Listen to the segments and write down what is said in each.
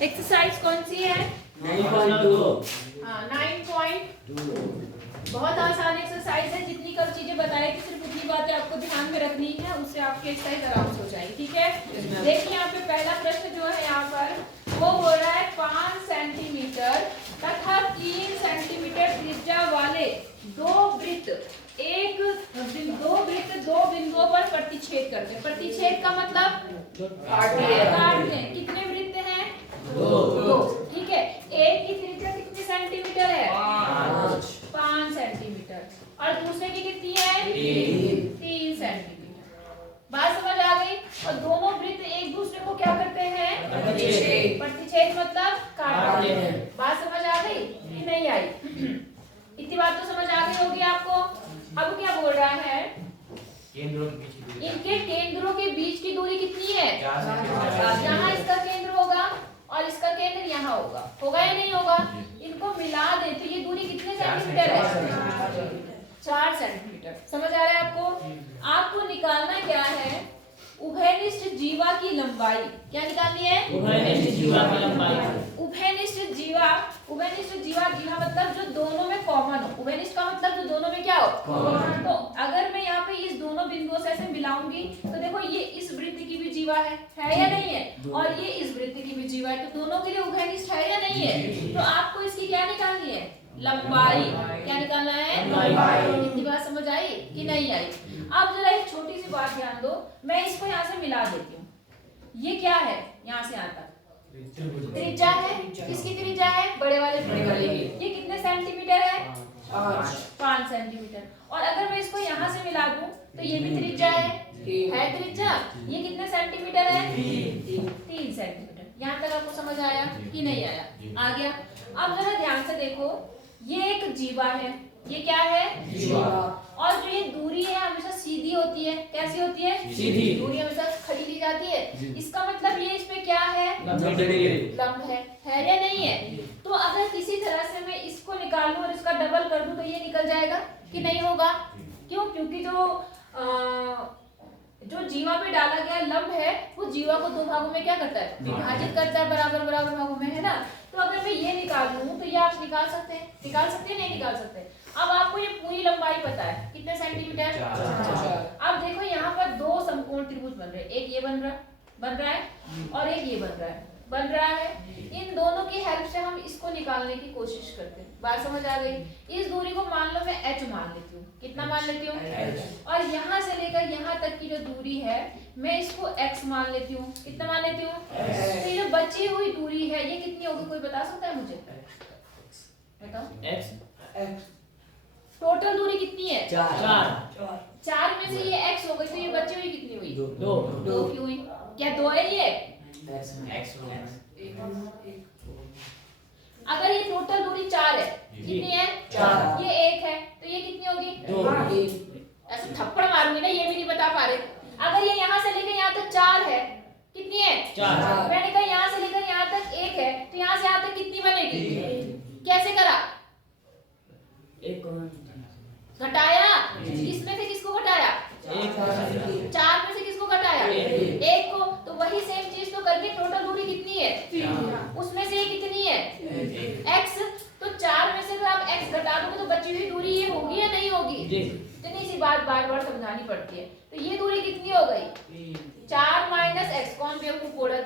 Exercise कौन सी है? 9.2। हाँ 9.2। बहुत आसान एक्सरसाइज है। जितनी कल चीजें बताई थी सिर्फ उतनी बातें आपको ध्यान में रखनी है, उससे आपकी एक्सरसाइज आराम से हो जाएगी। ठीक है, देखिए यहाँ पे पहला प्रश्न जो है यहाँ पर वो हो रहा है 5 सेंटीमीटर तथा 3 सेंटीमीटर त्रिज्या वाले दो वृत्त दो बिंदुओं पर प्रतिच्छेद करते हैं। प्रतिच्छेद का मतलब काटते हैं। कितने वृत्त हैं? दो। ठीक है, एक की त्रिज्या कितनी सेंटीमीटर है? 5 सेंटीमीटर। और दूसरे की कितनी है? 3 सेंटीमीटर। बात समझ आ गई? और दोनों वृत्त एक दूसरे को क्या करते हैं? प्रतिच्छेद मतलब काटते हैं। बात समझ आ गई कि नहीं आई? इतनी बात तो समझ आ गई होगी आपको। अब क्या बोल रहा है? इनके केंद्रों के बीच की दूरी कितनी है? यहाँ इसका केंद्र होगा और इसका केंद्र यहाँ होगा या नहीं होगा? इनको मिला दे तो ये दूरी कितने सेंटीमीटर है? 4 सेंटीमीटर। समझ आ रहा है आपको? आपको निकालना क्या है? उभयनिष्ठ जीवा की लंबाई। क्या निकालनी है? उभयनिष्ठ जीवा की लंबाई। उभयनिष्ठ जीवा मतलब जो दोनों में कॉमन हो। उभयनिष्ठ का मतलब जो दोनों में क्या हो? कॉमन। तो अगर मैं यहाँ पे इस दोनों बिंदुओं से ऐसे मिलाऊंगी तो देखो ये इस वृत्त की भी जीवा है या नहीं है? और ये इस वृत्त की भी जीवा है, तो दोनों के लिए उभयनिष्ठ है या नहीं है? तो आपको इसकी क्या निकालनी है? लंबाई। क्या निकालना है? लंबाई। इतनी बात समझ आई कि नहीं आई? अब जरा एक छोटी सी बात ध्यान दो, मैं इसको यहाँ से मिला देती हूँ। ये क्या है? यहाँ से यहाँ तक त्रिज्या है। किसकी त्रिज्या है? बड़े वाले ये कितने सेंटीमीटर है? 5 सेंटीमीटर। और अगर मैं इसको यहाँ से मिला दूं तो ये भी त्रिज्या है त्रिज्या। ये कितने सेंटीमीटर है? 3 सेंटीमीटर। यहाँ तक आपको समझ आया कि नहीं आया? आ गया। अब जरा ध्यान से देखो, ये एक जीवा है। ये क्या है? जीवा। और जो ये दूरी है हमेशा सीधी होती है। कैसी होती है? सीधी। दूरी हमेशा खड़ी ली जाती है। इसका मतलब ये इस पे क्या है? लंब है या नहीं है? तो अगर किसी तरह से मैं इसको निकाल लूं और इसका डबल कर दूं तो ये निकल जाएगा कि नहीं होगा? क्यों? क्योंकि जो जीवा पे डाला गया लंब है वो जीवा को दो भागों में क्या करता है? विभाजित करता है, बराबर भागों में, है ना? तो अगर मैं ये निकाल लूं तो ये आप निकाल सकते हैं नहीं निकाल सकते? अब आपको ये पूरी लंबाई पता है कितने सेंटीमीटर? 4। अब देखो यहाँ पर दो समकोण त्रिभुज बन रहे हैं। एक ये बन रहा है और एक ये बन रहा है। इन दोनों की हेल्प से हम इसको निकालने की कोशिश करते हैं। बात समझ आ गई? इस दूरी को मान लो मैं h मान लेती हूँ। कितना मान लेती हूँ? और यहाँ से लेकर यहाँ तक की जो दूरी है मैं इसको x मान लेती हूँ। कितना मान लेती हूँ? तो ये जो बची हुई दूरी है ये कितनी होगी? कोई बता सकता है मुझे? बताओ। x टोटल दूरी कितनी है? 4 में से ये x हो गई तो ये बची हुई कितनी हुई? 2 की हुई। क्या 2 है ये? अगर ये टोटल दूरी 4 है, कितनी है? 4। ये 1 है तो ये कितनी होगी? 2। ऐसे थप्पड़ मारूंगी ना, ये भी नहीं बता पा रहे। अगर ये यहाँ से लेकर यहाँ तक 4 है, कितनी है? 4। मैंने कहा यहाँ से लेकर यहाँ तक 1 है तो यहाँ से यहाँ तक कितनी बनेगी? कैसे करा? घटाया। इसमें से किसको घटाया? 4 में से किसको घटाया? 1 को। तो वही सेम चीज तो करके टोटल दूरी कितनी है? 3। उसमें से कितनी है? x। तो 4 में से अगर आप x घटा दोगे तो बची हुई दूरी ये होगी या नहीं होगी? इतनी सी बात बार समझानी पड़ती है। तो ये दूरी कितनी हो गई? 4 माइनस x। कौन बेवकूफ बोला?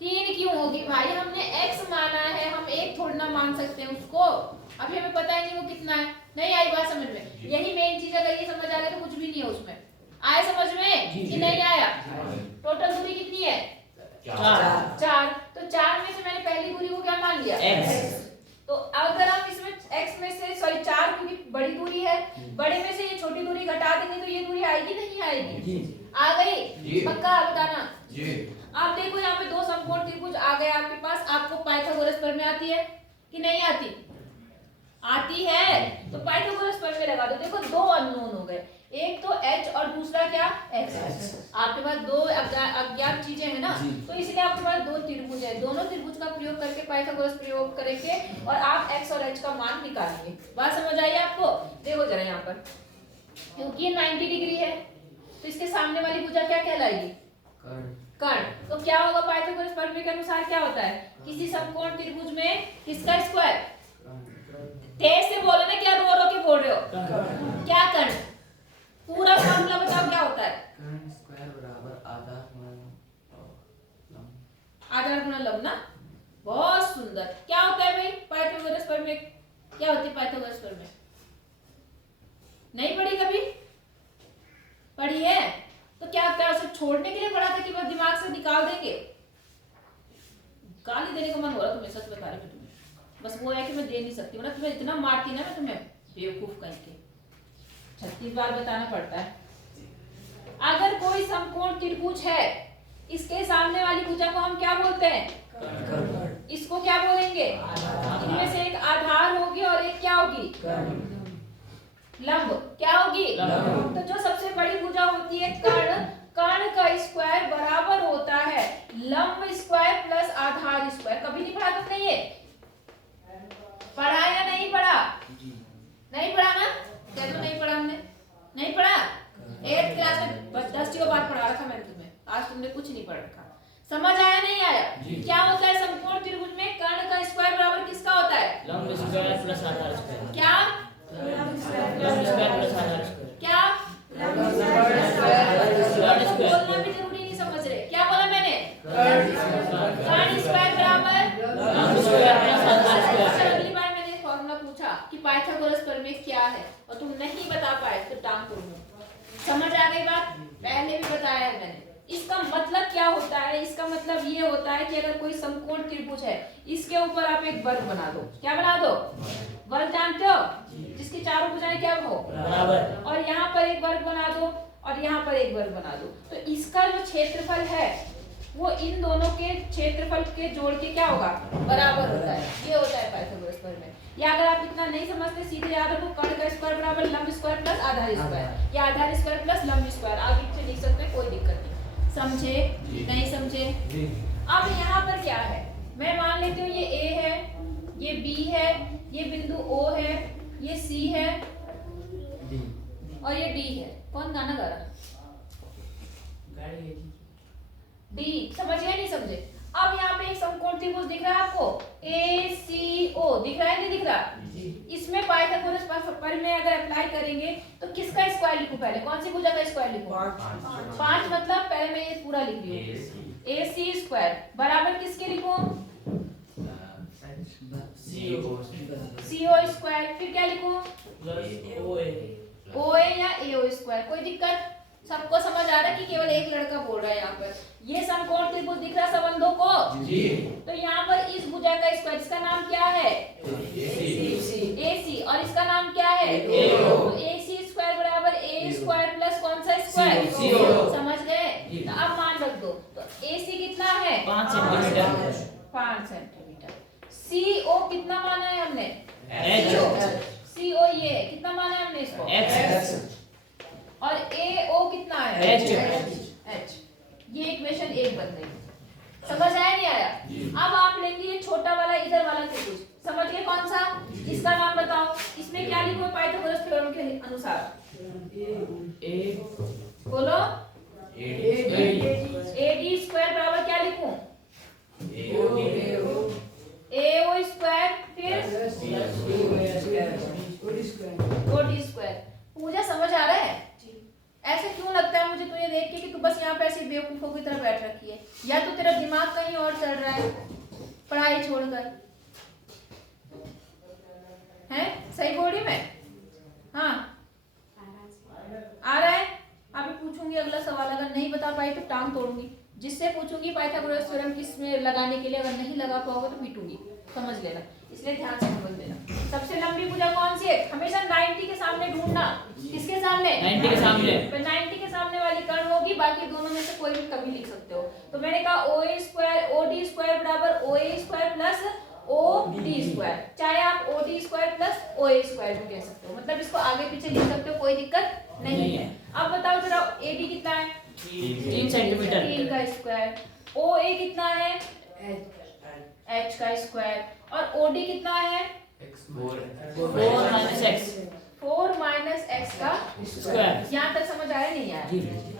3 क्यों होगी भाई? हमने x माना है, हम 1 थोड़ा ना मान सकते हैं उसको। अभी हमें पता ही नहीं वो कितना है। नहीं आई बात समझ में? यही मेन चीज। अगर ये समझ आ गया तो कुछ भी नहीं है उसमें। आए समझ में कि नहीं आया? टोटल दूरी कितनी है? 4। तो 4 में से मैंने पहली दूरी को क्या मान लिया? x। तो अगर हम इसमें x में से 4 क्योंकि बड़ी दूरी है, बड़े में से ये छोटी दूरी घटा देंगे तो ये दूरी आएगी नहीं आएगी? आ गई? पक्का बताना। आप देखो यहाँ पे दो समकोण त्रिभुज आ गए आपके पास। आपको पाइथागोरस प्रमेय आती है कि नहीं आती? आती है। तो पाइथागोरस प्रमेय लगा दो। देखो दो अननोन हो गए, एक तो h और दूसरा क्या? x। आपके पास दो अज्ञात चीजें हैं ना, तो इसलिए आपके पास दो त्रिभुज है। दोनों त्रिभुज का प्रयोग करके पाइथागोरस प्रयोग करेंगे और आप x और h का मान निकालेंगे। बात समझ आई आपको? देखो जरा यहाँ पर, क्योंकि ये 90 डिग्री है तो इसके सामने वाली भुजा क्या कहलाएगी? कर्ण। तो क्या होगा पाइथागोरस प्रमेय के अनुसार क्या होता है, किसी समकोण त्रिभुज में किसका स्क्वायर, तेज से बोलो ना, क्या रो रो के बोल रहे हो, क्या कर्ण, पूरा फॉर्मूला बताओ क्या होता है। कर्ण स्क्वायर बराबर आधार गुणा आधार गुणा लंब ना, बहुत सुंदर। क्या होता है भाई पाइथागोरस प्रमेय, क्या होती है पाइथागोरस प्रमेय, नहीं पढ़ी कभी, पढ़ी है तो क्या क्या उसे छोड़ने के लिए पढ़ा था कि बस दिमाग से निकाल देंगे, गाली देने का मन हो रहा तुम्हें, सच बता रही हूँ तुम्हें, बस वो है कि मैं दे नहीं सकती, वरना तुम्हें इतना मारती ना मैं तुम्हें बेवकूफ करके, 36 बार बताना पड़ता है। अगर कोई समकोण त्रिभुज है, इसके सामने वाली भुजा को हम क्या बोलते हैं, इसको क्या बोलेंगे, इनमें से एक आधार होगी और एक क्या होगी, लंब, क्या होगी, तो जो सबसे बड़ी भुजा होती है कर्ण, कर्ण का स्क्वायर बराबर होता है लंब स्क्वायर प्लस आधार स्क्वायर। कभी नहीं पढ़ा तुमने ये, पढ़ा या नहीं पढ़ा, नहीं पढ़ा ना, क्या तो नहीं पढ़ा हमने, नहीं पढ़ा, 8th क्लास में बस 10 बार पढ़ा रखा मैंने तुम्हें, आज तुमने कुछ नहीं पढ़ रखा, समझ आया नहीं आया। क्या होता है समकोण त्रिभुज में कर्ण का स्क्वायर बराबर किसका होता है, लंब स्क्वायर प्लस आधार स्क्वायर, क्या, लंब स्क्वायर प्लस आधार स्क्वायर, क्या, बोलना भी जरूरी नहीं समझ रहे, क्या बोला मैंने, कर्ण स्क्वायर बराबर लंब स्क्वायर प्लस आधार अच्छा, स्क्वायर। अगली बार मैंने फॉर्मूला पूछा कि पाइथागोरस प्रमेय क्या है और तुम नहीं बता पाए तो टांग तोड़ूंगा, समझ आ गई बात, पहले भी बताया है मैंने। इसका मतलब क्या होता है, इसका मतलब ये होता है कि अगर कोई समकोण त्रिभुज है, इसके ऊपर आप एक वर्ग बना दो, क्या बना दो, वर्ग जानते हो, जिसकी चारों भुजाएं क्या हो बराबर, और यहाँ पर एक वर्ग बना दो और यहाँ पर एक वर्ग बना दो, तो इसका जो क्षेत्रफल है वो इन दोनों के क्षेत्रफल के जोड़ के क्या होगा, बराबर होता है, ये होता है पाइथागोरस प्रमेय। या अगर आप इतना नहीं समझते, सीधे याद रखो कर्ण का स्क्वायर बराबर लंब स्क्वायर प्लस आधार स्क्वायर, या आधार स्क्वायर प्लस लंब स्क्वायर, आगे पीछे लिख सकते हैं, कोई दिक्कत नहीं, समझे नहीं समझे। अब यहाँ पर क्या है, मैं मान लेती हूँ ये A है, ये B है, ये बिंदु O है, ये C है और ये D है। कौन गाना गा रहा, D, समझ गए नहीं समझे। अब यहाँ पे एक समकोण त्रिभुज दिख रहा है आपको, ACO दिख रहा है नहीं दिख रहा, इसमें पाइथागोरस प्रमेय अगर अप्लाई करेंगे तो किसका स्क्वायर लिखूं, पहले कौन सी भुजा का स्क्वायर लिखूं, 5 मतलब पहले मैं ये पूरा लिख रही हूँ, AC स्क्वायर बराबर किसके लिखूं, CO स्क्वायर, फिर क्या लिखूं, OA या AO स्क्वायर, कोई दिक्कत, सबको समझ आ रहा है कि केवल एक लड़का बोल रहा है यहाँ पर। ये समकोण त्रिभुज दिख रहा संबंधों को जी। तो यहाँ पर इस भुजा का स्क्वायर, इसका नाम क्या है, AC, और इसका नाम क्या है, AO। तो AC स्क्वायर बराबर A स्क्वायर प्लस कौन सा स्क्वायर, समझ गए। तो अब मान रख दो, तो AC कितना है 5 सेंटीमीटर, 5 सेंटीमीटर। CO कितना माना है हमने, CO ये कितना माना है हमने इसको, X, और AO कितना है, H। ये इक्वेशन 1 बन गई, समझ आया नहीं आया। अब आप लेंगे ये छोटा वाला इधर वाला त्रिभुज, समझ गए कौन सा, इसका नाम बताओ, इसमें क्या लिखो पाइथागोरस थ्योरम के अनुसार, बोलो, AD स्क्वायर बराबर क्या लिखूं, AO स्क्वायर फिर OD स्क्वायर। पूजा समझ आ रहा है, ऐसे क्यों लगता है मुझे तुझे देख के कि तू बस यहाँ पे ऐसे बेवकूफों की तरह बैठ रखी है, या तो तेरा दिमाग कहीं और चल रहा है पढ़ाई छोड़कर, है सही बोल रही मैं, हाँ आ रहा है। अभी पूछूंगी अगला सवाल, अगर नहीं बता पाई तो टांग तोड़ूंगी, जिससे पूछूंगी पाइथागोरस थ्योरम किसमें लगाने के लिए, अगर नहीं लगा पाओगे तो पीटूंगी, समझ लेना, इसलिए ध्यान से समझ लेना। सबसे लंबी भुजा कौन सी है, हमेशा 90 के सामने ढूंढना, किसके सामने, 90 के सामने, तो 90 के सामने वाली कर्ण होगी, बाकी दोनों में से कोई भी कभी लिख सकते हो। तो मैंने कहा OA स्क्वायर OD स्क्वायर बराबर OA square plus OD square, चाहे आप OD square plus OA square भी कह सकते हो, मतलब इसको आगे पीछे लिख सकते हो, कोई दिक्कत नहीं है। अब बताओ जरा AD कितना है, 3 सेंटीमीटर, 3 का स्क्वायर, OA कितना है, H का स्क्वायर, और OD कितना है 4 माइनस x 4 माइनस x का स्क्वायर। यहाँ तक समझ आया नहीं आया,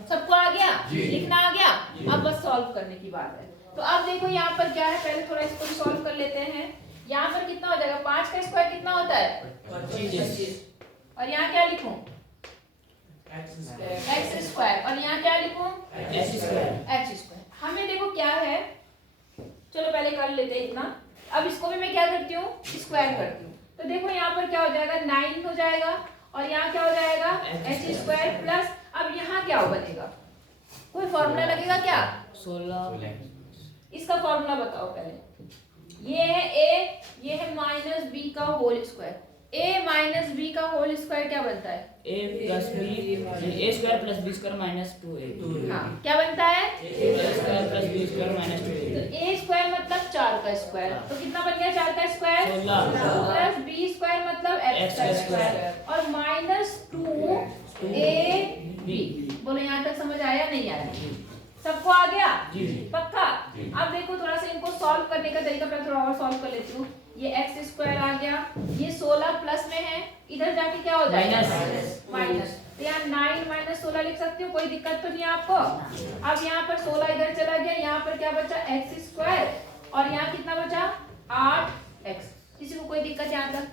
सबको आ गया, लिखना आ गया। अब बस सॉल्व करने की बात है। तो अब देखो यहाँ पर क्या है, पहले थोड़ा इसको सॉल्व कर लेते हैं। यहाँ पर कितना हो जाएगा, 5 का स्क्वायर कितना होता है 25। और यहाँ क्या लिखूं x स्क्वायर, और यहाँ क्या लिखूं h स्क्वायर। h square. हमें देखो क्या है, चलो पहले कर लेते हैं इतना। अब इसको भी मैं क्या करती हूँ, स्क्वायर करती हूँ। तो देखो यहाँ पर क्या हो जाएगा, 9 हो जाएगा, और यहाँ क्या हो जाएगा h स्क्वायर प्लस, अब यहाँ क्या हो बनेगा, कोई फॉर्मूला लगेगा क्या, 16। इसका फॉर्मूला बताओ पहले। ये है a, ये है माइनस बी का whole square. a minus b का होल स्क्वायर क्या बनता है, a plus b, a square plus b square minus 2a। हाँ क्या बनता है, a square plus b square minus 2a। तो a स्क्वायर मतलब 4 का स्क्वायर, तो कितना बन गया 4 का स्क्वायर 16 प्लस b स्क्वायर मतलब x का स्क्वायर और माइनस 2ab। बोलो यहाँ तक समझ आया नहीं आया, सबको आ गया जी। पक्का। अब देखो थोड़ा सा इनको सॉल्व करने का तरीका मैं थोड़ा और सॉल्व कर लेती हूँ। ये x स्क्वायर आ गया, ये 16 प्लस में है, इधर जाके क्या हो जाएगा माइनस। तो यहाँ 9 माइनस 16 लिख सकते हो, कोई दिक्कत तो नहीं है आपको। अब यहाँ पर 16 इधर चला गया, यहाँ पर क्या बचा x स्क्वायर, और यहाँ कितना बचा 8x। किसी को कोई दिक्कत यहाँ तक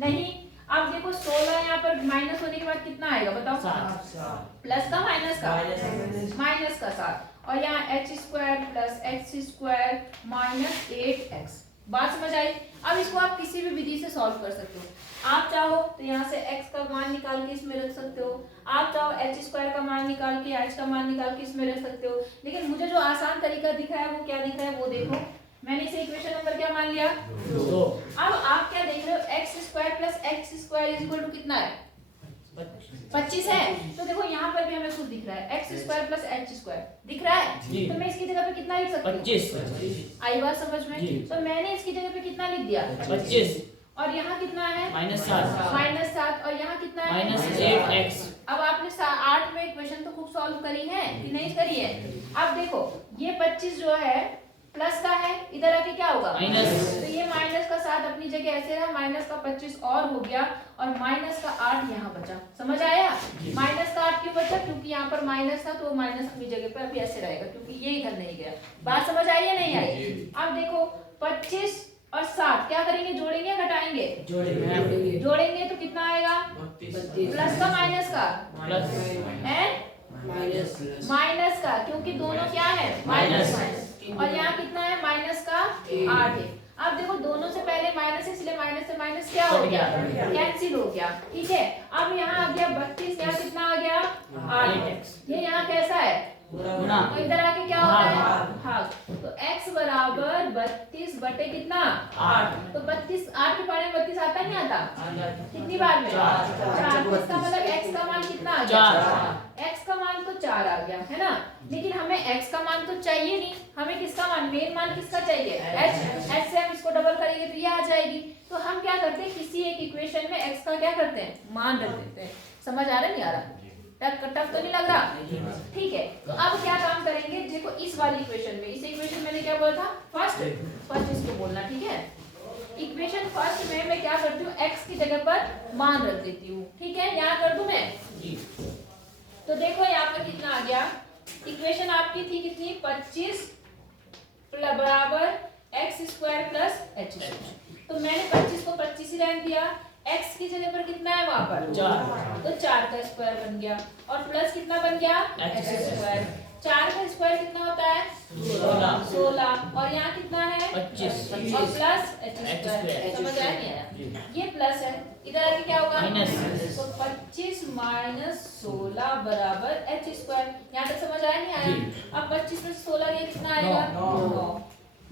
नहीं। अब देखो 16 यहाँ पर माइनस होने के बाद कितना आएगा बताओ, 7। प्लस का माइनस का, माइनस का 7, और यहाँ h square plus x square minus 8x। बात समझ आई। अब इसको आप किसी भी विधि से सॉल्व कर सकते हो। आप चाहो तो यहाँ से x का मान निकाल के इसमें रख सकते हो, आप चाहो h स्क्वायर का मान निकाल के h का मान निकाल के इसमें रख सकते हो। लेकिन मुझे जो आसान तरीका दिखा है वो क्या दिखा है वो देखो। मैंने इसे इक्वेशन नंबर क्या मान लिया 2। अब आप क्या देख रहे हो, x square plus x square is equal to कितना है 25 है। तो देखो यहाँ पर भी हमें कुछ दिख रहा है, x square plus h square दिख रहा है। तो मैं इसकी जगह पे कितना लिख सकती हूँ 25। आई बात समझ में। तो मैंने इसकी जगह पे कितना लिख दिया 25 और यहाँ कितना है -7 -7 और यहाँ कितना है -8x। अब आपने 8 में इक्वेशन तो खूब सॉल्व करी है कि नहीं करी है। अब देखो ये 25 जो है प्लस का है, इधर आके क्या होगा माइनस। तो ये माइनस का 7 अपनी जगह ऐसे रहा, माइनस का 25 और हो गया और माइनस का 8 यहाँ बचा। समझ आया, माइनस का 8 क्यों बचा, क्योंकि यहाँ पर माइनस था तो वो माइनस अपनी जगह पर अभी ऐसे रहेगा क्योंकि ये इधर नहीं गया। बात समझ आई या नहीं आई। अब देखो 25 और 7 क्या करेंगे, जोड़ेंगे या घटाएंगे, जोड़ेंगे तो कितना आएगा प्लस का माइनस का है माइनस का, क्योंकि दोनों क्या है माइनस, और यहाँ कितना है माइनस का 8 है। अब देखो दोनों से पहले माइनस है इसलिए माइनस से माइनस क्या हो गया कैंसिल हो गया। ठीक है, अब यहाँ आ गया 32, यहाँ कितना आ गया 8। ये यहाँ कैसा है गुना, तो इधर आके क्या होता है भाग। तो x बराबर 32 बटे कितना 8। तो 32 8 के पारे में 32 आता नहीं आता, कितनी बार में 4। तो इसका मतलब x का मान कितना आ गया 4। x का मान तो 4 आ गया है ना। लेकिन हमें x का मान तो चाहिए नहीं, हमें किसका मान, मेन मान किसका चाहिए h से हम इसको डबल करेंगे तो ये आ जाएगी। तो हम क्या करते हैं, किसी एक इक्वेशन में x का क्या करते हैं मान रख देते हैं। समझ आ रहा नहीं आ रहा, टफ तो नहीं लग रहा। ठीक है, तो अब क्या काम करेंगे, देखो इस वाली इक्वेशन में, इस इक्वेशन मैंने क्या बोला था फर्स्ट इसको बोलना। ठीक है, इक्वेशन फर्स्ट में मैं क्या करती हूँ x की जगह पर मान रख देती हूँ। ठीक है, यहाँ कर दूं मैं। तो देखो यहाँ पर कितना आ गया, इक्वेशन आपकी थी कितनी 25 बराबर x square plus h square. तो मैंने 25 को 25 ही रहने दिया, x की जगह पर कितना है वहां पर 4, तो 4 का स्क्वायर बन गया और प्लस कितना बन गया x स्क्वायर। 4 का स्क्वायर कितना होता है 16 और यहाँ कितना है 25 और प्लस h स्क्वायर। समझ आया नहीं आया, ये प्लस है, इधर आके क्या होगा माइनस। तो 25 माइनस 16 बराबर h स्क्वायर। यहाँ तक समझ आया नहीं आया। अब 25 में 16 ये कितना आएगा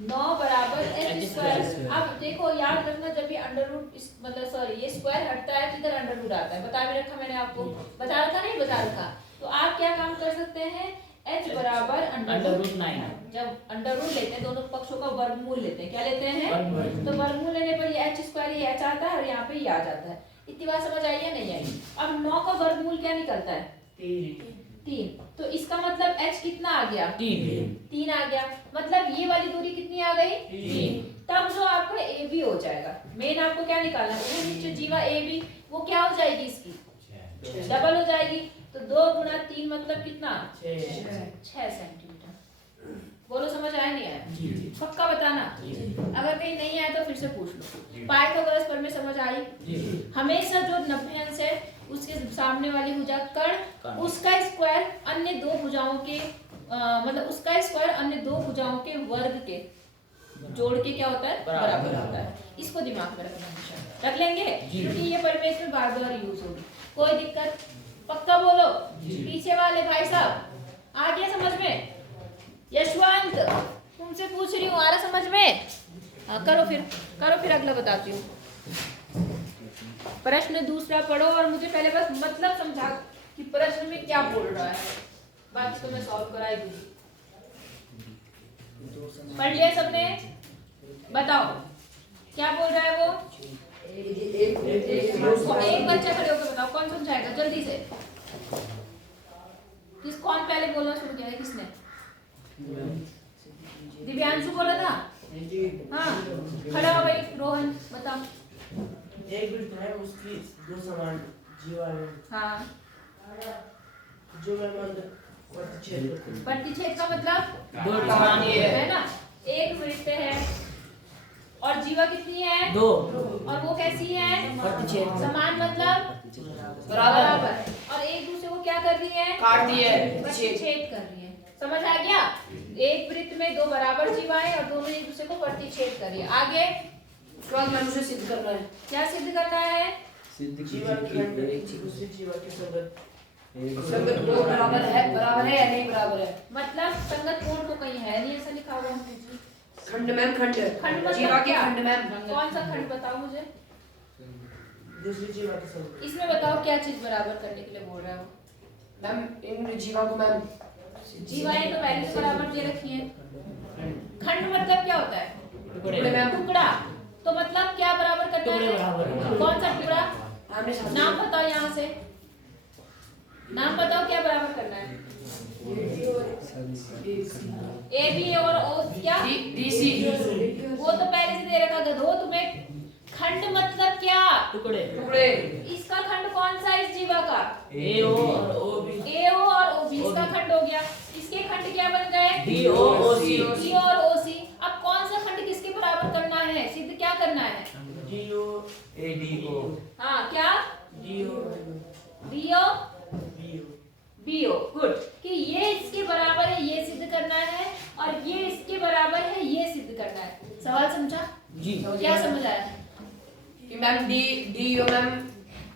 9 बराबर h स्क्वायर। अब देखो याद रखना, जब ये अंडर रूट मतलब सॉरी ये स्क्वायर हटता है तो इधर अंडर रूट आता है। बता भी रखा मैंने आपको, बता रखा नहीं बता रखा। तो आप क्या काम कर सकते हैं, h बराबर अंडर रूट 9। जब अंडर रूट लेते हैं दोनों पक्षों का वर्गमूल लेते हैं, क्या लेते हैं तो वर्गमूल लेने पर ये h स्क्वायर ये h आता है और यहाँ पे ये आ जाता है। इतनी बात समझ आई या नहीं आई। अब 9 का वर्गमूल क्या निकलता है 3। तो इसका मतलब h कितना आ गया 3 आ गया, मतलब ये वाली दूरी कितनी आ गई 3। तब जो आपका AB हो जाएगा, मेन आपको क्या निकालना है, वो नीचे जीवा AB वो क्या हो जाएगी इसकी डबल हो जाएगी। तो 2 गुणा 3 मतलब कितना? 6 6 सेंटीमीटर। बोलो समझ आया नहीं आया? जी पक्का बताना। अगर कहीं नहीं आया तो फिर से पूछ लो। पाइथागोरस पर में समझ आई? हमेशा जो 90 अंश है उसके सामने वाली भुजा कर्ण, उसका स्क्वायर अन्य दो भुजाओं के मतलब उसका स्क्वायर अन्य दो भुजाओं के वर्ग के जोड़ के क्या होता है? बराबर होता है। इसको दिमाग में रखना हमेशा। रख लेंगे क्योंकि ये परिमेय में बार बार यूज होगी। कोई दिक्कत? पक्का बोलो। पीछे वाले भाई साहब आ गया समझ में? यशवंत तुमसे पूछ रही हूँ, आ रहा समझ में? करो फिर अगला बताती हूँ। प्रश्न दूसरा पढ़ो और मुझे पहले बस मतलब समझा कि प्रश्न में क्या बोल रहा है, बाकी तो मैं सॉल्व कराई दूंगी। पढ़ लिया सबने? बताओ क्या बोल रहा है वो? एक बच्चा खड़े होकर बताओ, कौन समझाएगा जल्दी से? कौन पहले बोलना शुरू किया है? किसने? दिव्यांशु बोला था? हाँ, खड़ा हो भाई। रोहन बताओ। एक वृत्त है, उसकी दो समान जीवा है। हाँ, जो प्रतिच्छेद प्रतिच्छेद का मतलब दो समान ही है ना? एक वृत्त है और जीवा कितनी है? 2 और वो कैसी है? प्रतिच्छेद समान मतलब बराबर और एक दूसरे को क्या कर रही है? काट दी है। प्रतिच्छेद कर रही है। समझ आ गया? एक वृत्त में दो बराबर जीवाएं और दोनों एक दूसरे को प्रतिच्छेद कर रही है। आगे मनुष्य सिद्ध करना है। क्या सिद्ध करना है? जीवा की खंड दूसरी जीवा की संगत दो बराबर है या नहीं बराबर है? मतलब संगत कोण तो कहीं है नहीं, ऐसा लिखा हुआ है। खंड मैम खंड खंड मतलब जीवा की क्या? खंड मैम। कौन सा खंड बताओ मुझे? दूसरी जीवा की संगत। इसमें बताओ क्या चीज बराबर करने के लिए बोल रहा है वो? मैम इन जीवा को मैम जीवाएं तो पहले से बराबर दे रखी है। खंड मतलब क्या होता है? टुकड़े मैम। टुकड़ा। तो मतलब क्या बराबर करना टुकड़े है? बराबर। कौन सा टुकड़ा? आमने सामने। नाम बताओ, यहाँ से नाम बताओ क्या बराबर करना है? ए बी और ओ क्या? डी सी वो तो पहले से दे रखा गधो तुम्हें। खंड मतलब क्या? टुकड़े इसका खंड कौन सा है इस जीवा का? ए ओ और ओ बी ए ओ और ओ बी इसका खंड हो गया। इसके खंड क्या बन गए? डी ओ ओ सी डी और ओ सी। अब कौन सा खंड किसके बराबर करना है? सिद्ध क्या करना है? जीओ ए डी ओ हाँ, क्या? G O D O B O B O. Good. कि ये इसके बराबर है ये सिद्ध करना है और ये इसके बराबर है ये सिद्ध करना है। सवाल समझा? जी। क्या समझ आया? कि ma'am D D O ma'am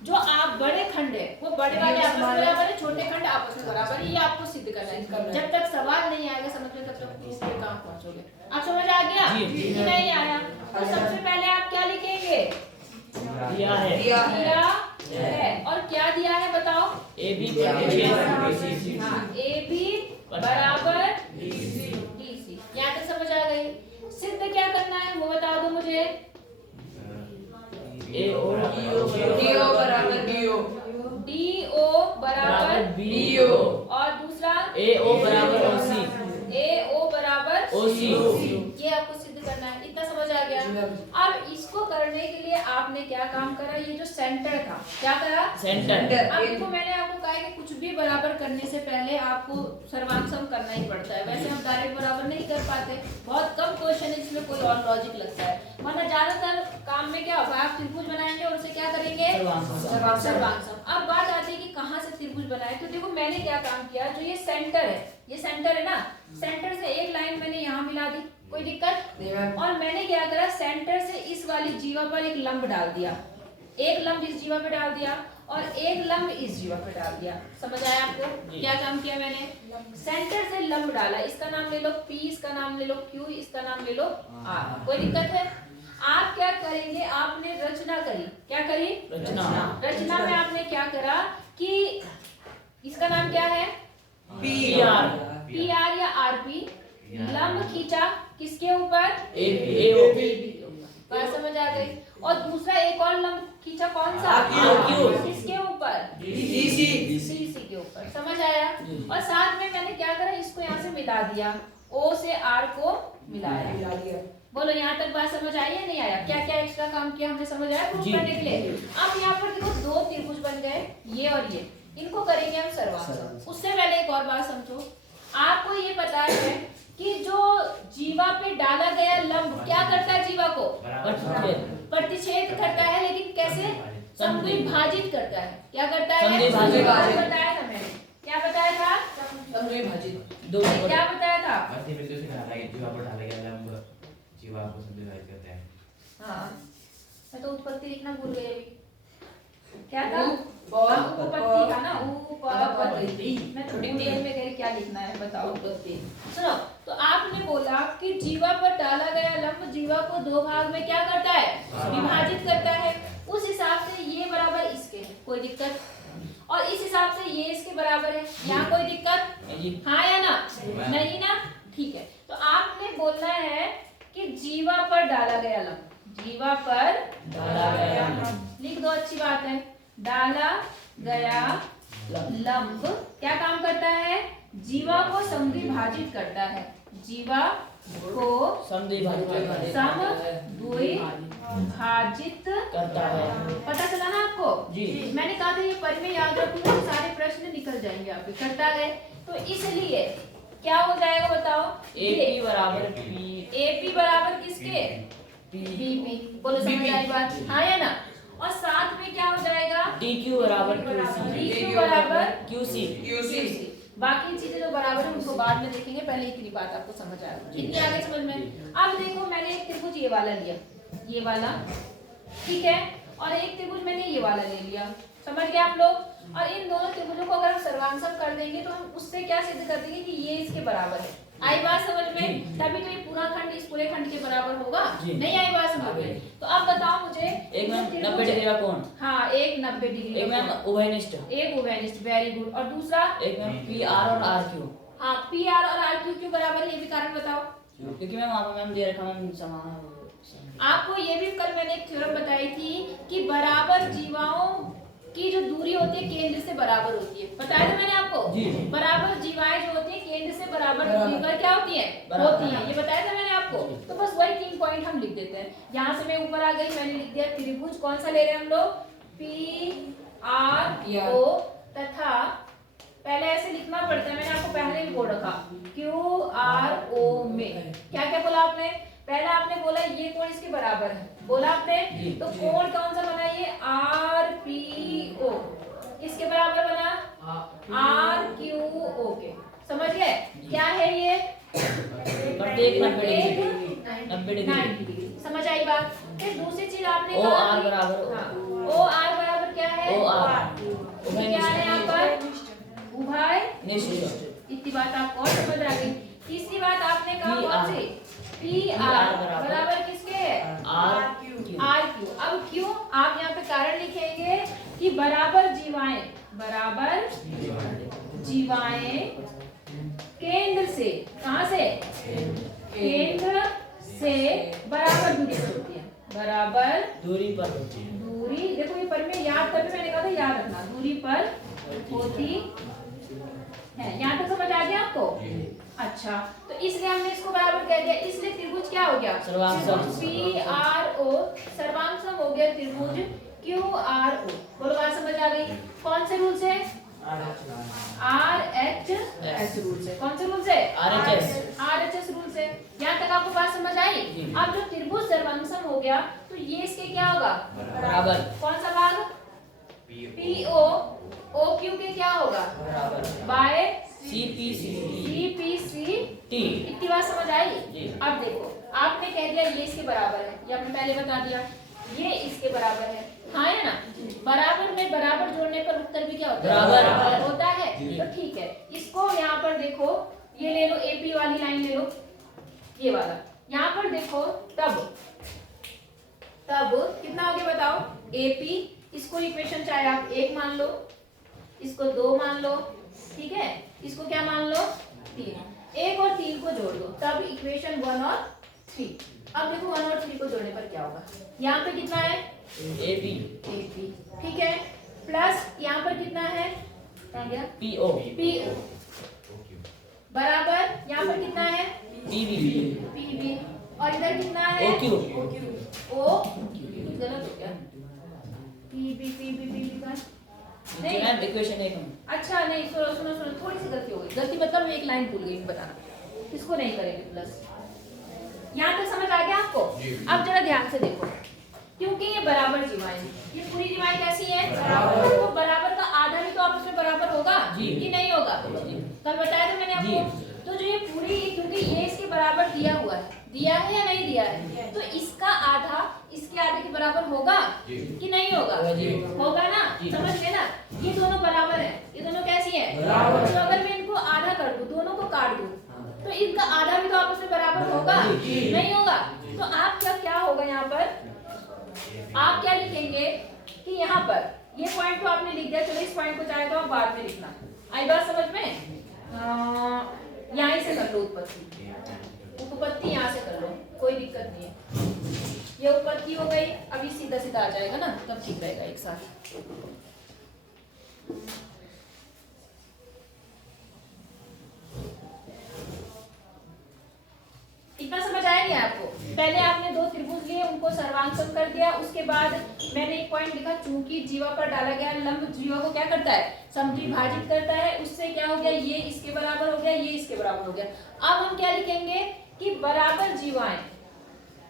जो आप बड़े खंड है वो बड़े वाले आपस में बराबर है, छोटे खंड आपस में बराबर है, ये आपको सिद्ध करना है। जब तक सवाल नहीं आएगा समझ में तब तक इसके कहाँ पहुंचोगे? आप समझ आ गया? जी। नहीं आया तो सबसे पहले आप क्या लिखेंगे? दिया है दिया है। और क्या दिया है बताओ? ए बी प्रतिच्छेद हाँ, ए बी बराबर डी सी। यहाँ तक समझ आ गई? सिद्ध क्या करना है वो बता दो मुझे। ए ओ डी ओ बराबर बी ओ और दूसरा ए ओ बराबर ओ सी ए ओ बराबर ओ सी। ये आपको सिद्ध करना है। इतना समझ आ गया? अब इसको करने के लिए आपने क्या काम करा? ये जो सेंटर था क्या करा? सेंटर। अब देखो मैंने आपको कहा है कि कुछ भी बराबर करने से पहले आपको सर्वांग सम करना ही पड़ता है। वैसे हम डायरेक्ट बराबर नहीं कर पाते, बहुत कम क्वेश्चन है जिसमें कोई और लॉजिक लगता है, वरना ज्यादातर काम में क्या होगा? आप त्रिभुज बनाएंगे और उसे क्या करेंगे? सर्वांग सम। अब बात आती है कि कहाँ से त्रिभुज बनाए। तो देखो मैंने क्या काम किया, जो ये सेंटर है, ये सेंटर है ना, सेंटर से एक लाइन मैंने यहाँ मिला दी, कोई दिक्कत? और मैंने क्या करा, सेंटर से इस वाली जीवा पर एक लंब डाल दिया, एक लंब इस जीवा पे डाल दिया और एक लंब इस जीवा पे डाल दिया। समझ आया आपको? क्या काम किया मैंने? सेंटर से लंब डाला, इसका नाम ले लो P, इसका नाम ले लो Q, इसका नाम ले लो R। कोई दिक्कत है? आप क्या करेंगे? आपने रचना करी। क्या करी? रचना में आपने क्या करा कि इसका नाम क्या है? पी PR या RP। लंब खींचा किसके ऊपर? ए ओ बी। बात समझ आ गई? और दूसरा एक और लंब खींचा, कौन सा? RQ। किसके ऊपर? DC के ऊपर। समझ आया? और साथ में मैंने क्या करा, इसको यहाँ से मिला दिया, O से R को मिलाया। बोलो यहाँ तक बात समझ आई है नहीं आया? क्या क्या एक्स्ट्रा काम किया हमने, समझ आया प्रूफ करने के लिए? अब यहाँ पर देखो दो त्रिभुज बन गए, ये और ये। इनको करेंगे हम सर्वांश। उससे पहले एक और बात समझो, आपको ये पता है कि जो जीवा पे डाला गया लंब क्या करता है, जीवा को प्रतिच्छेद करता है, लेकिन कैसे, समद्विभाजित करता है। क्या करता है, बताया था मैंने, क्या बताया था, क्या बताया था, मध्य बिंदु से डाला गया जीवा पर डाला गया लंब जीवा को समद्विभाजित करता है। हाँ मैं तो उत्पत्ति लिखना भूल गई अभी, क्या था, उपपत्ति था ना, उपपत्ति। मैं तो भूल गई, में कह रही क्या लिखना है बताओ। सुनो, तो आपने बोला कि जीवा पर डाला गया लंब जीवा को दो भाग में क्या करता है, विभाजित करता है। उस हिसाब से ये बराबर इसके है, कोई दिक्कत, और इस हिसाब से ये इसके बराबर है, यहाँ कोई दिक्कत, हाँ या ना, नहीं ना, ठीक है। तो आपने बोलना है कि जीवा पर डाला गया लंब, जीवा पर डाला गया लंब, लिख दो, अच्छी बात है। डाला गया लंब क्या काम करता है, जीवा को समद्विभाजित करता है, जीवा को समद्विभाजित करता है। पता चला ना आपको जी। मैंने कहा था ये पढ़ में याद रखूंगा तो सारे प्रश्न निकल जाएंगे आपके, करता है। तो इसलिए क्या हो जाएगा बताओ, AP बराबर P, AP बराबर किसके, BP। बोलो समझ आई बात, हाँ या ना, और साथ में क्या हो जाएगा, DQ बराबर DQ बराबर QC। बाकी चीजें जो बराबर है उनको बाद में देखेंगे, पहले इतनी बात आपको समझ आएगा, कितनी आगे समझ में। अब देखो मैंने एक त्रिभुज ये वाला लिया, ये वाला, ठीक है, और एक त्रिभुज मैंने ये वाला ले लिया, समझ गए आप लोग। और इन दोनों त्रिभुजों को अगर हम सर्वांशम कर देंगे तो हम उससे क्या सिद्ध कर देंगे कि ये इसके बराबर है। आई बात समझ में, तभी तो ये पूरा खंड इस पूरे खंड के बराबर होगा, नहीं आई बात समझ में। तो अब बताओ मुझे, एक मैम 90 डिग्री का कोण, हाँ एक 90 डिग्री, एक मैम उभयनिष्ठ, एक उभयनिष्ठ, वेरी गुड, और दूसरा एक मैम PR और RQ। हाँ PR और RQ क्यों बराबर है, ये भी कारण बताओ। क्योंकि मैम वहाँ पे मैम दे रखा मैम समान। आपको ये भी कल मैंने एक थ्योरम बताई थी कि बराबर जीवाओं की जो दूरी होती है केंद्र से बराबर होती है, बताया था मैंने आपको जी। बराबर जीवाएं जो होती है केंद्र से बराबर दूरी पर क्या होती है, होती है, ये बताया था मैंने आपको। तो बस वही 3 पॉइंट हम लिख देते हैं। यहाँ से मैं ऊपर आ गई, मैंने लिख दिया त्रिभुज कौन सा ले रहे हैं हम लोग, PRO, तथा पहले ऐसे लिखना पड़ता है, मैंने आपको पहले भी बोल रखा, QRO में क्या क्या बोला आपने, पहला आपने बोला ये कोण इसके बराबर है, बोला आपने, तो कोण कौन सा बना, ये RPO, किसके बराबर बना, RQO के, समझ गए क्या है ये, प्रत्येक 90 डिग्री, समझ आई बात। फिर दूसरी चीज आपने OR बराबर, हाँ, OR बराबर क्या है, क्या है यहाँ पर, उभयनिष्ठ, इतनी बात आपको और समझ आ गई। तीसरी बात आपने कहा कौन सी, PR बराबर किसके है, RQ। अब क्यों, आप यहाँ पे कारण लिखेंगे कि बराबर जीवाएं केंद्र से, कहाँ से, केंद्र से बराबर दूरी पर होती है, बराबर दूरी पर होती है, दूरी देखो ये पर में याद करके मैंने कहा था याद रखना, दूरी पर होती है। यहाँ तक समझ आ गया आपको, अच्छा, तो इसलिए हमने इसको बराबर कह दिया, इसलिए त्रिभुज क्या हो गया, PRO सर्वांशम हो गया त्रिभुज QRO। बोलो बात समझ आ गई, कौन से रूल से, RHS रूल से, कौन से रूल से, RHS रूल से। यहाँ तक आपको बात समझ आई। अब जो त्रिभुज सर्वांशम हो गया तो ये इसके क्या होगा, बराबर, कौन सा भाग, PO OQ के क्या होगा, बाय CPCT। इतनी बात समझ आई। अब देखो आपने कह दिया ये इसके बराबर है, ये आपने पहले बता दिया, ये इसके बराबर है, हाँ है ना, बराबर में बराबर जोड़ने पर उत्तर भी क्या होता है, बराबर होता है। तो ठीक है, इसको यहाँ पर देखो, ये ले लो AP वाली लाइन ले लो, ये वाला यहाँ पर देखो, तब कितना हो गया बताओ, AP, इसको इक्वेशन चाहे आप 1 मान लो, इसको 2 मान लो, ठीक है, इसको क्या मान लो 3, 1 और 3 को जोड़ दो, तब इक्वेशन 1 और 3। अब देखो 1 और 3 को जोड़ने पर क्या होगा, यहाँ पे कितना है, AP, ठीक है, प्लस यहाँ पर कितना है, कहाँ गया, PO बराबर यहाँ पर कितना है, PB, और इधर कितना है, OQ, गलत हो गया, PB का नहीं। मैम इक्वेशन एक अच्छा नहीं, सुनो सुनो सुनो, थोड़ी सी गलती हो गई। गलती मतलब मैं एक लाइन भूल गई बताना, किसको नहीं करेंगे प्लस। यहाँ तक समझ आ गया आपको? अब जरा ध्यान से देखो, क्योंकि ये बराबर जीवाएं हैं, ये पूरी जीवाएं कैसी है? बराबर। तो बराबर का आधा भी तो आपस में बराबर होगा कि नहीं होगा? कल बताया था मैंने आपको। तो जो ये पूरी, क्योंकि ये इसके बराबर दिया हुआ है, दिया है या नहीं दिया है, तो इसका आधा इसके आधे के बराबर होगा कि नहीं होगा? होगा ना, समझ गए ना? ये दोनों बराबर है, ये दोनों कैसी है? तो अगर मैं इनको आधा कर दूं, दोनों को काट दूं, तो इनका आधा भी तो आपस में बराबर होगा नहीं होगा? तो आपका क्या होगा यहाँ पर? आप क्या लिखेंगे कि यहाँ पर ये पॉइंट तो आपने लिख दिया, चलो इस पॉइंट को चाहे तो आप बाद में लिखना। आई बात समझ में? यहाँ से कर लो उत्पत्ति, उपपत्ति यहाँ से कर लो, कोई दिक्कत नहीं है। ये उपपत्ति हो गई, अभी सीधा सीधा आ जाएगा ना, तब ठीक रहेगा एक साथ। इतना समझ आया नहीं आपको? पहले आपने दो त्रिभुज लिए, उनको सर्वांकन कर दिया, उसके बाद मैंने एक पॉइंट लिखा, चूंकि जीवा पर डाला गया लंब जीवा को क्या करता है? समद्विभाजित करता है। उससे क्या हो गया? ये इसके बराबर हो गया, ये इसके बराबर हो गया। अब हम क्या लिखेंगे कि बराबर जीवाएं,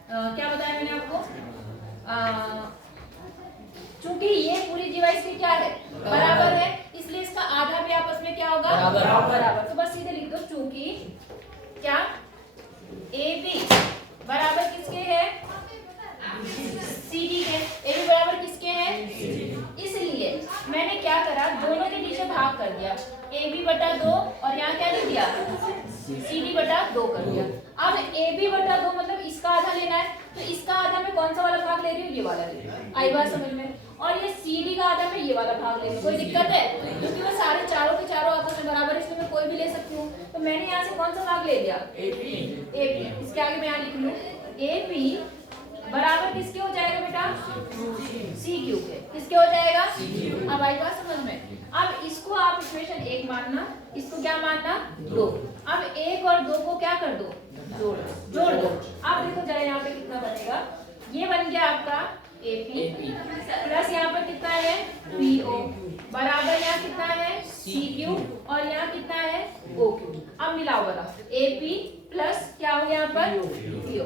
क्या बताया मैंने आपको? चूंकि ये पूरी जीवा इसकी क्या है? बराबर है, इसलिए इसका आधा भी आपस में क्या होगा? बराबर। तो बस सीधे लिख दो, चूंकि क्या ए बी बराबर किसके है? सी डी के। ए बी बराबर किसके है? इसलिए मैंने क्या करा, दोनों के नीचे भाग कर दिया, ए बी बटा 2 और यहाँ क्या लिख दिया? सी डी बटा 2 कर दिया। अब ए बी बटा 2 मतलब इसका आधा लेना है, तो इसका आधा मैं कौन सा वाला भाग ले रही हूँ? ये वाला ले रही हूँ। आई बात समझ में? और ये सी डी का आधा मैं ये वाला भाग ले रही हूँ। कोई दिक्कत है? क्योंकि वो सारे चारों के चारों आपस में बराबर, इसलिए मैं कोई भी ले सकती हूँ। तो मैंने यहाँ से कौन सा भाग ले लिया? A P. इसके आगे मैं यहाँ लिख लूँ, ए पी बराबर किसके हो जाएगा बेटा? सी क्यू के। किसके हो जाएगा? अब आई बात समझ में? अब इसको आप इक्वेशन 1 मानना, इसको क्या मानना? 2। अब 1 और 2 को क्या कर दो? जोड़ दो। अब देखो जरा यहाँ पे कितना बनेगा। ये बन गया आपका एपी प्लस यहाँ पर कितना है? पीओ बराबर यहाँ कितना है? सी क्यू और यहाँ कितना है? O Q. अब मिलाओ बता, एपी प्लस क्या हो गया यहाँ पर? पीओ।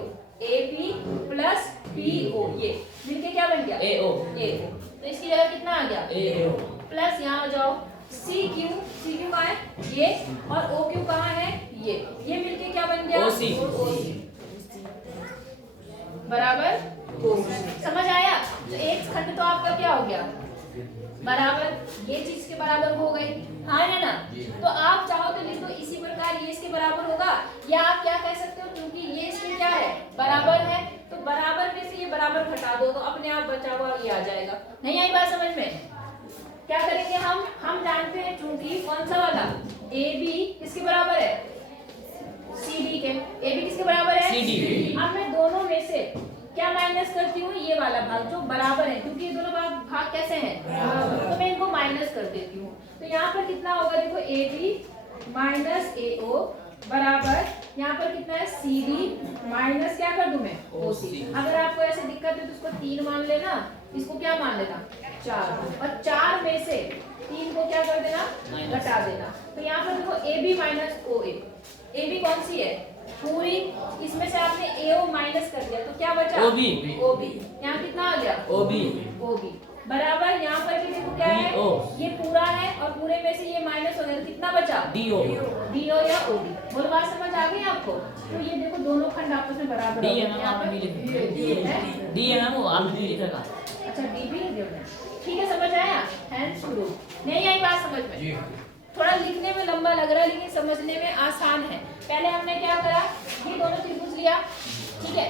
एपी प्लस पीओ, ये मिलके क्या बन गया? एओ। तो इसकी जगह कितना आ गया? एओ प्लस यहाँ आ जाओ सी क्यू कहाँ है? ये, और ओ क्यू कहाँ है? ये मिलके क्या बन गया? ओसी बराबर ओसी। समझ आया? तो एक खंड तो आपका क्या हो गया? बराबर, ये चीज के बराबर हो गई, हाँ है ना? तो आप चाहो तो लिख दो इसी प्रकार, ये इसके बराबर होगा, या आप क्या कह सकते हो, क्योंकि ये इसके क्या है? बराबर है, तो बराबर में से ये बराबर घटा दो तो अपने आप बचा हुआ ये आ जाएगा। नहीं आई बात समझ में? क्या करेंगे हम जानते हैं, चूंकि कौन सा वाला? ए बी किसके बराबर है? सी डी के। ए बी किसके बराबर है? C D. अब मैं दोनों में से क्या माइनस करती हूँ? ये वाला भाग जो बराबर है, क्योंकि ये दोनों भाग कैसे हैं? तो मैं इनको माइनस कर देती हूँ। तो यहाँ पर कितना होगा? देखो ए बी माइनस ए ओ बराबर यहाँ पर कितना है? सी डी माइनस क्या कर दूं मैं? ओ सी। अगर आपको ऐसे दिक्कत है तो इसको 3 मान लेना, इसको क्या मान लेना? 4। और 4 में से 3 को क्या कर देना? घटा देना। तो यहाँ पर देखो A B minus O A. A B कौन सी है? पूरी, इसमें से आपने एओ माइनस कर दिया तो क्या बचा? ओबी। यहाँ कितना आ गया? ओबी बराबर यहाँ पर भी देखो क्या है? ये पूरा है और पूरे में से ये माइनस हो गया, कितना बचा? डीओ या ओडी। बोलो बात समझ आ गई आपको? तो ये देखो दोनों खंड आपस में बराबर है। अच्छा डी भी लिख दिया, ठीक है, समझ आया? हैंड शुरू नहीं आई बात समझ में? थोड़ा लिखने में लंबा लग रहा है लेकिन समझने में आसान है। पहले हमने क्या करा, ये दोनों त्रिभुज लिया, ठीक है,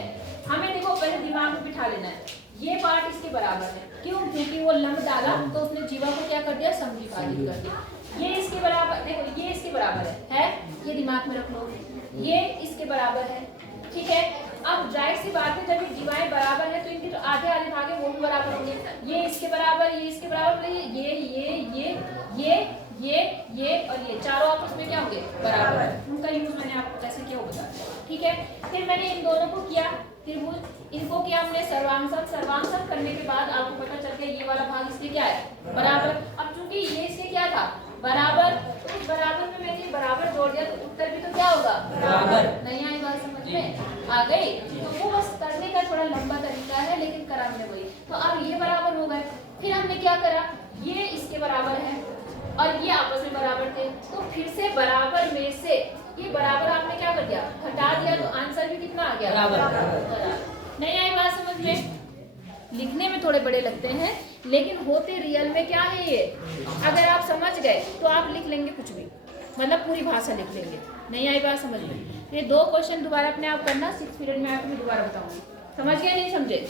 हमें देखो पहले दिमाग में बिठा लेना है, ये पार्ट इसके बराबर है, क्यों? क्योंकि वो लंब डाला तो उसने जीवा को क्या कर दिया? समद्विभाजित कर दिया। ये इसके बराबर, देखो ये इसके बराबर है? ये दिमाग में रख लो, ये इसके बराबर है, ठीक है। अब जाहिर सी बात है, जब ये जीवाएं बराबर है तो इनके जो आधे आधे भाग है वो भी बराबर होंगे। ये इसके बराबर, ये इसके बराबर, ये और ये चारों आपस में क्या होंगे? बराबर। उनका यूज मैंने आपको कैसे किया वो बता दिया, ठीक है। फिर मैंने इन दोनों को किया, त्रिभुज, इनको किया हमने सर्वांशक। सर्वांशक करने के बाद आपको पता चल गया ये वाला भाग इसके क्या है, बराबर। अब चूंकि ये इसके क्या था, बराबर, तो उस बराबर में मैंने ये बराबर जोड़ दिया तो उत्तर भी तो क्या होगा, बराबर। नहीं आई बात समझ में, आ गई। तो वो बस करने का थोड़ा लंबा तरीका है, लेकिन करा हमने वही। तो अब ये बराबर हो गए, फिर हमने क्या करा, ये इसके बराबर है और ये आपस में बराबर थे, तो फिर से बराबर में से ये बराबर आपने क्या कर दिया, घटा दिया, तो आंसर भी कितना आ गया, बराबर। नहीं आई बात समझ में, लिखने में थोड़े बड़े लगते हैं लेकिन होते रियल में क्या है ये, अगर आप समझ गए तो आप लिख लेंगे कुछ भी, मतलब पूरी भाषा लिख लेंगे। नहीं आई बात समझ में। ये 2 क्वेश्चन दोबारा अपने आप करना, 6th पीरियड में आपको दोबारा बताऊंगी। समझ गए नहीं समझे?